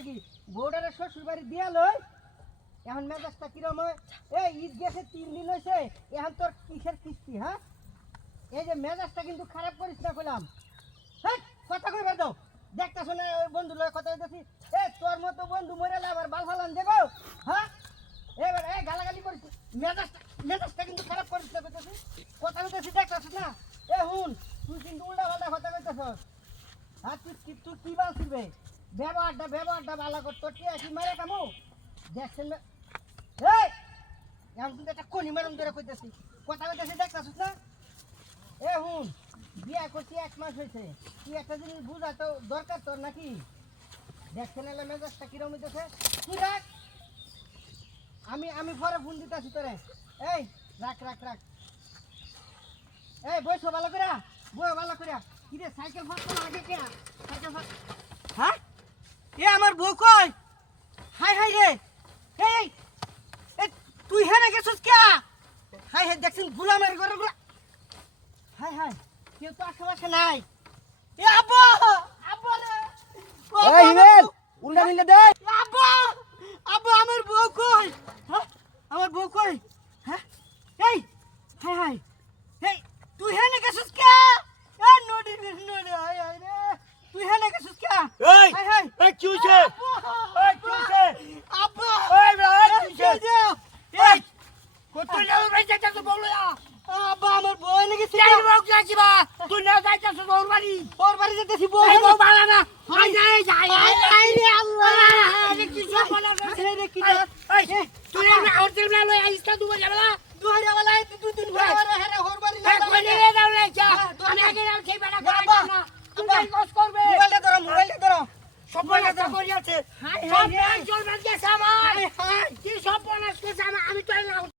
লাগি বউডারে শ্বশুর বাড়ি দিয়া লই এখন মেজাজটা কিরম হয় এই ঈদ গেছে 3 দিন হইছে এখন তোর কিসের কিস্তি হ্যাঁ এই যে মেজাজটা কিন্তু খারাপ করিস না কইলাম হেই কথা কইবার দাও দেখতা শুনে ওই বন্ধু লয় কথা কইতাছি এ তোর মতো বন্ধু মরেলে আবার বাল ফালান দেবো হ্যাঁ এবার এই গালাগালি করিস মেজাজটা কিন্তু খারাপ করিস না কইতাছি কথা কইতাছি দেখতাছ না এ হুন তুই কিন্তু উল্টা পাল্টা কথা কইতাছস আর তুই কি বালছিবে ব্যবহারটা ভালো কর তোর কি মারে কামু দেখছেন না এই এখন কিন্তু একটা কোনি মারম ধরে কইতাছি কথা কইতাছি দেখতাছস না এ হুন বিয়া করছি 1 মাস হয়েছে তুই একটা জিনিস বুঝা তো দরকার তোর নাকি দেখছেন এলে মেজাজটা কিরম হইতেছে তুই রাখ আমি পরে ফোন দিতেছি তোরে এই রাখ এই বইছো ভালো করে বই ভালো করে কি রে সাইকেল ফাটতো না আগে কে সাইকেল ফাট হ্যাঁ এ আমার বউ কই হাই রে এই তুই হেনে গেছিস কে হাই দেখছিস গুলামের ঘরে গুলা হাই কেউ তো আশেপাশে নাই এ আব্বা রে এই হিমেল উল্টা দিলে দে আব্বা আমার বউ কই হ্যাঁ আমার বউ কই হ্যাঁ এই হাই এই তুই হেনে গেছিস কে এ নডি হাই রে তুই হেনে গেছিস কে এই হাই এই কি হইছে এই কি হইছে আব্বা এই কি হইছে এই কত নাও বাইতে তো বললা আব্বা আমার বউ হেনে গেছিস যাই বউ যাইবা তুই না যাইতাছ ওর বাড়ি যেতেছি বউ এই বউ ভালো না হাই যাই রে আল্লাহ আরে কি সব বলা রে কি এই তুই না হোটেল না লই আইস্তা দুবা যাবা দুহারে वाला है तू दिन ঘরে হেরে হরবারি না কোন রে দাও না যা আমি আগে নাম সেই বাড়া করা না তুই কষ্ট করবে মোবাইলটা ধরো সব বলা তো করিয়াছে হাই সব রে চল বাদ গেছে আমার হাই কি সব বলা গেছে আমি তো